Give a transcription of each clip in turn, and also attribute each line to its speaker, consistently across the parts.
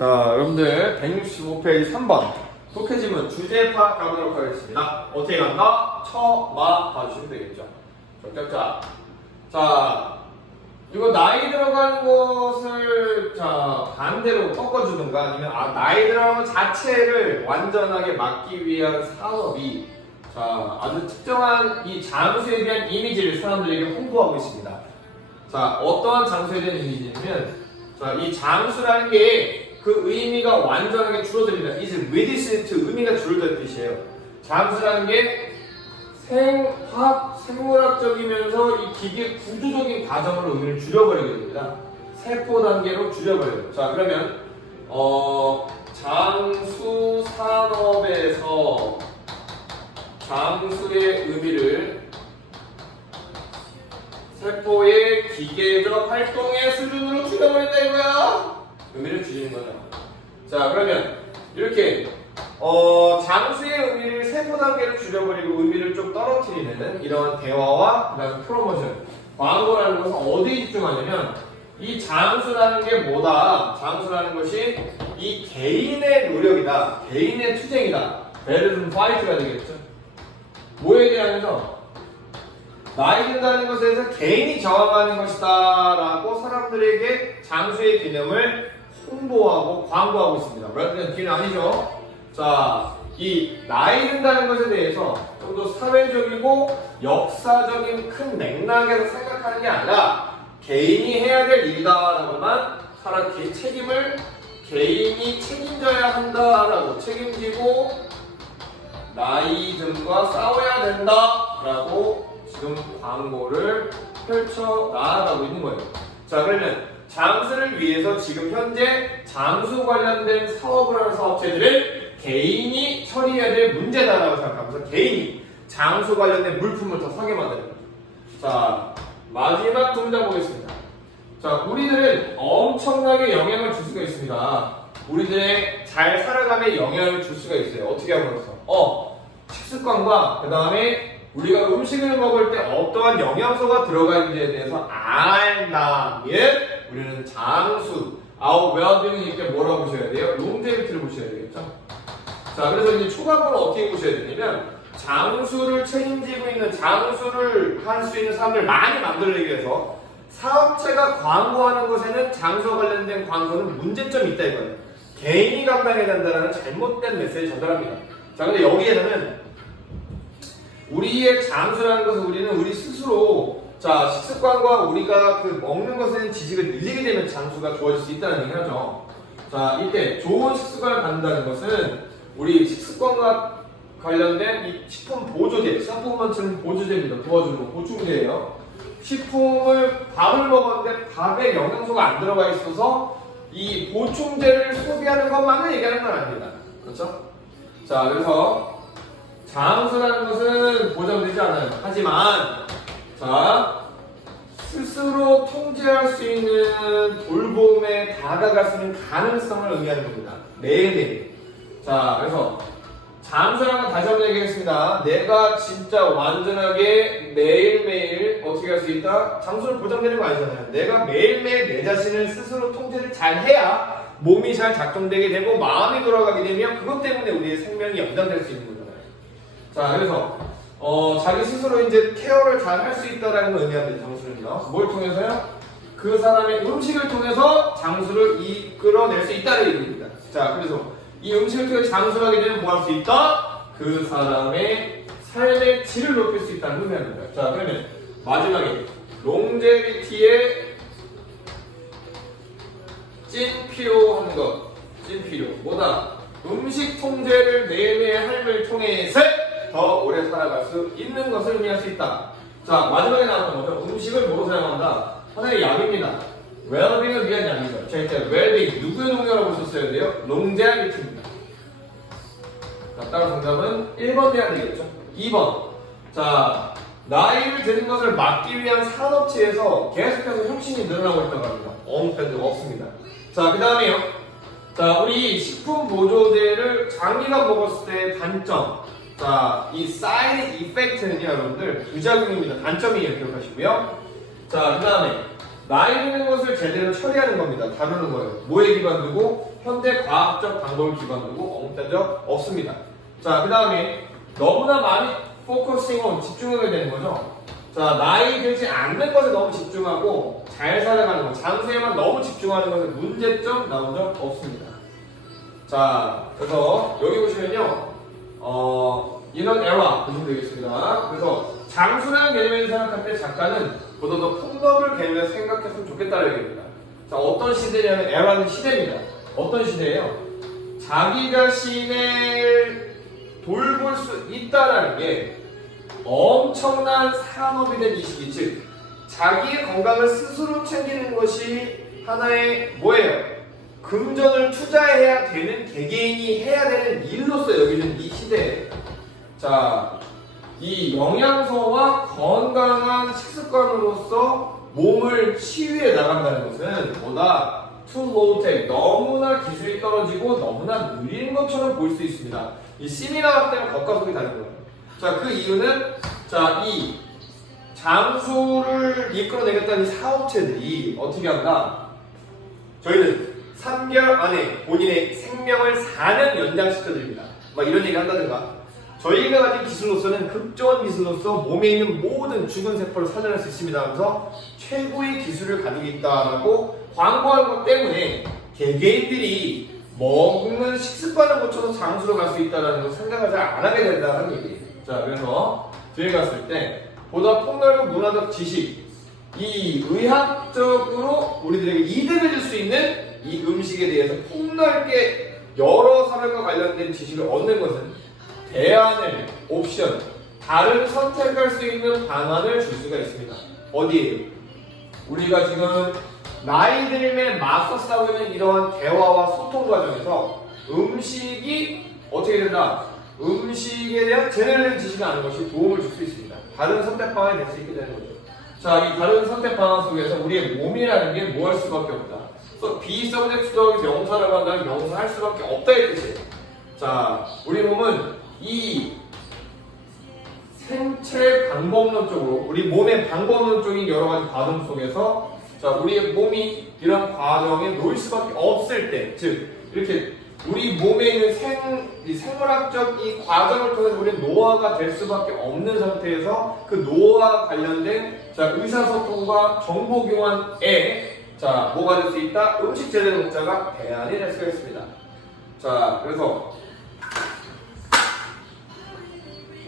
Speaker 1: 자, 여러분들 165페이지 3번 독해지문 주제 파악 가보도록 하겠습니다. 어떻게 간다? 처, 마 봐주시면 되겠죠. 적격자. 자, 이거 나이 들어가는 것을 자 반대로 꺾어주든가 아니면 아, 나이 들어가는 것 자체를 완전하게 막기 위한 산업이 자 아주 특정한 이 장소에 대한 이미지를 사람들에게 홍보하고 있습니다. 자 어떠한 장소에 대한 이미지냐면 자이 장수라는 게 그 의미가 완전하게 줄어듭니다. is reduced to 의미가 줄어들 뜻이에요. 장수라는 게 생학, 생물학적이면서 이 기계 구조적인 과정으로 의미를 줄여버리게 됩니다. 세포 단계로 줄여버려요. 자, 그러면, 어, 장수 산업에서 장수의 의미를 세포의 기계적 활동의 수준으로 줄여버린다 이거야. 의미를 줄이는 거죠. 자, 그러면 이렇게 어, 장수의 의미를 세포 단계로 줄여버리고 의미를 좀 떨어뜨리는 이런 대화와 그다음에 프로모션, 광고라는 것은 어디에 집중하냐면 이 장수라는 게 뭐다? 장수라는 것이 이 개인의 노력이다, 개인의 투쟁이다. 베르든 파이트가 되겠죠. 뭐에 대하면서 나이 든다는 것에 대해서 개인이 저항하는 것이다라고 사람들에게 장수의 개념을 홍보하고 광고하고 있습니다. 브라드는 뒤는 아니죠. 자, 이 나이 든다는 것에 대해서 좀 더 사회적이고 역사적인 큰 맥락에서 생각하는 게 아니라 개인이 해야 될 일이다라고만 사람 개 책임을 개인이 책임져야 한다라고 책임지고 나이 듦과 싸워야 된다라고 지금 광고를 펼쳐 나아가고 있는 거예요. 자 그러면 장수를 위해서 지금 현재 장수 관련된 사업을 하는 사업체들은 개인이 처리해야 될 문제다라고 생각하면서 개인이 장수 관련된 물품을 더 사게 만드는 거예요. 자 마지막 동작 보겠습니다. 자 우리들은 엄청나게 영향을 줄 수가 있습니다. 우리들의 잘 살아감에 영향을 줄 수가 있어요. 어떻게 함으로써? 어 식습관과 그 다음에 우리가 음식을 먹을 때 어떠한 영양소가 들어가 있는지에 대해서 안다면 우리는 장수, 아우 웰빙은 이렇게 뭐라고 보셔야 돼요? 롱제비티를 보셔야 되겠죠? 자, 그래서 이제 초반부는 어떻게 보셔야 되냐면 장수를 책임지고 있는 장수를 할 수 있는 사람들 많이 만들기 위해서 사업체가 광고하는 것에는 장수와 관련된 광고는 문제점이 있다 이거예요. 개인이 감당해야 된다는 잘못된 메시지 전달합니다. 자, 근데 여기에서는 우리의 장수라는 것은 우리는 우리 스스로 자 식습관과 우리가 그 먹는 것에 지식을 늘리게 되면 장수가 좋아질 수 있다는 얘기를 하죠. 자 이때 좋은 식습관을 갖는다는 것은 우리 식습관과 관련된 이 식품 보조제, 서포먼트는 보조제입니다. 도와주는 보충제예요. 식품을 밥을 먹었는데 밥에 영양소가 안 들어가 있어서 이 보충제를 소비하는 것만을 얘기하는 건 아닙니다. 그렇죠? 자 그래서 장수라는 것은 보장되지 않아요. 하지만 자 스스로 통제할 수 있는 돌봄에 다가갈 수 있는 가능성을 의미하는 겁니다. 매일매일. 자 그래서 건 다시 한번 얘기하겠습니다. 내가 진짜 완전하게 매일매일 어떻게 할 수 있다? 장수를 보장되는 거 아니잖아요. 내가 매일매일 내 자신을 스스로 통제를 잘 해야 몸이 잘 작동되게 되고 마음이 돌아가게 되면 그것 때문에 우리의 생명이 연장될 수 있는 거잖아요. 자, 그래서 어, 자기 스스로 이제 케어를 잘 할 수 있다라는 걸 의미합니다. 장수는요. 뭘 통해서요? 그 사람의 음식을 통해서 장수를 이끌어낼 수 있다는 얘기입니다. 자, 그래서 이 음식을 통해 장수를 하게 되면 뭐 할 수 있다? 그 사람의 삶의 질을 높일 수 있다는 의미합니다. 자, 그러면 마지막에 롱제비티의 찐 필요한 것, 찐 필요, 뭐다? 음식 통제를 매일매일 삶을 통해서 더 오래 살아갈 수 있는 것을 의미할 수 있다. 자, 마지막에 나왔던 거죠. 음식을 뭐로 사용한다? 하나의 약입니다. 웰빙을 위한 약이죠. 자, 일단 웰빙, 누구의 농약라고 썼어야 돼요? 롱제비티입니다. 자, 따라 정답은 1번 돼야 되겠죠. 2번. 자, 나이를 드는 것을 막기 위한 산업체에서 계속해서 혁신이 늘어나고 있다고 합니다. 엄pen드 없습니다. 자, 그 다음에요. 자, 우리 식품 보조제를 장기간 먹었을 때 단점. 자, 이 사이드 이펙트는요, 여러분들, 부작용입니다. 단점이에요, 기억하시고요. 자, 그 다음에, 나이 드는 것을 제대로 처리하는 겁니다. 다루는 거예요. 뭐에 기반 두고? 현대 과학적 방법을 기반으로 언급된 적 없습니다. 자, 그 다음에 너무나 많이 포커싱on 집중하게 되는 거죠. 자, 나이 들지 않는 것에 너무 집중하고 잘 살아가는 것, 장세에만 너무 집중하는 것에 문제점 나온 적 없습니다. 자, 그래서 여기 보시면요, 어, 이런 에러 보시면 되겠습니다. 그래서 장수라는 개념을 생각할 때 작가는 보다 더 폭넓은 개념을 생각했으면 좋겠다는 얘기입니다. 자, 어떤 시대냐면 에라는 시대입니다. 어떤 시대예요? 자기 자신을 돌볼 수 있다라는 게 엄청난 산업이 된 이 시기, 즉 자기의 건강을 스스로 챙기는 것이 하나의 뭐예요? 금전을 투자해야 되는 개개인이 해야 되는 일로서 여기는 이 시대에 자, 이 영양소와 건강한 식습관으로서 몸을 치유해 나간다는 것은 low tech, 너무나 기술이 떨어지고 너무나 느린 것처럼 보일 수 있습니다. 이 시미라학 때문에 겉과 속이 다른 거예요. 자, 그 이유는 자, 이 장수를 이끌어내겠다는 이 사업체들이 어떻게 한다? 저희는 3개월 안에 본인의 생명을 4년 연장시켜드립니다. 막 이런 얘기 한다든가. 저희가 가진 기술로서는 극저한 기술로서 몸에 있는 모든 죽은 세포를 살려낼 수 있습니다 하면서 최고의 기술을 가지고 있다라고 광고하는 것 때문에 개개인들이 먹는 식습관을 고쳐서 장수로 갈 수 있다는 걸 생각을 잘 안 하게 된다는 얘기예요. 자, 그래서 뒤에 갔을 때 보다 폭넓은 문화적 지식, 이 의학적으로 우리들에게 이득을 줄 수 있는 이 음식에 대해서 폭넓게 여러 사람과 관련된 지식을 얻는 것은 대안을, 옵션, 다른 선택할 수 있는 방안을 줄 수가 있습니다. 어디에요? 우리가 지금 나이 들에 맞서 싸우고 있는 이러한 대화와 소통 과정에서 음식이 어떻게 된다? 음식에 대한 제네럴적인 지식을 아는 것이 도움을 줄 수 있습니다. 다른 선택 방안이 될 수 있게 되는 거죠. 자, 이 다른 선택 방안 속에서 우리의 몸이라는 게 뭐 할 수밖에 없다. 그래서 비서브젝트적인 명사라고 한다면 명사 할 수밖에 없다 이 뜻이에요. 자, 우리 몸은 이 생체 방법론적으로 우리 몸의 방법론적인 여러 가지 과정 속에서 자 우리의 몸이 이런 과정에 놓일 수밖에 없을 때, 즉 이렇게 우리 몸에 있는 생, 이 생물학적 이 과정을 통해서 우리 노화가 될 수밖에 없는 상태에서 그 노화 관련된 자 의사소통과 정보 교환에 자 뭐가 될 수 있다? 음식 제대로 먹자가 대안이 될 수가 있습니다. 자 그래서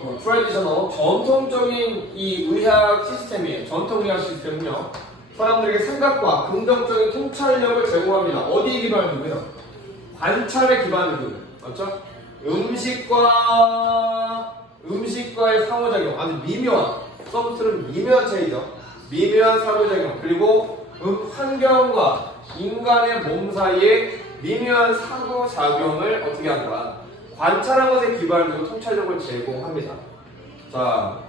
Speaker 1: 어, 트레디셔널 전통적인 이 의학 시스템이에요. 전통 의학 시스템은요. 사람들에게 생각과 긍정적인 통찰력을 제공합니다. 어디에 기반이고요? 관찰에 기반이고요. 맞죠? 음식과 음식과의 상호작용 아주 미묘한 서브트는 미묘한 차이죠. 미묘한 상호작용 그리고 음, 환경과 인간의 몸 사이에 미묘한 상호작용을 어떻게 한다? 관찰한 것에 기반으로 통찰력을 제공합니다. 자,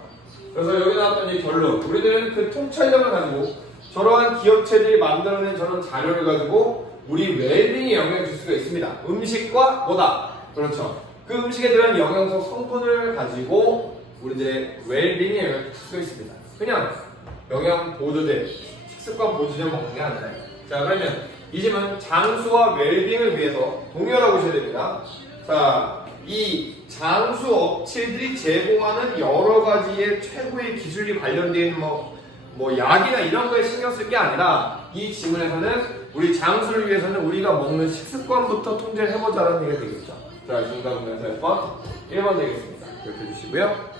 Speaker 1: 그래서 여기 나왔던 이 결론. 우리들은 그 통찰력을 가지고 저러한 기업체들이 만들어낸 저런 자료를 가지고 우리 웰빙에 영향을 줄 수가 있습니다. 음식과 뭐다? 그렇죠. 그 음식에 들어간 영양소 성분을 가지고 우리들의 웰빙에 영향을 줄 수가 있습니다. 그냥 영양 보조제, 식 습관 보조제 먹는 게 아니라. 자, 그러면 이 집은 장수와 웰빙을 위해서 동의하라고 보셔야 됩니다. 자, 이 장수 업체들이 제공하는 여러 가지의 최고의 기술이 관련된 뭐, 뭐 약이나 이런 거에 신경 쓸 게 아니라 이 지문에서는 우리 장수를 위해서는 우리가 먹는 식습관부터 통제를 해보자는 얘기가 되겠죠. 자, 정답은 몇 번? 1번 되겠습니다. 기억해 주시고요.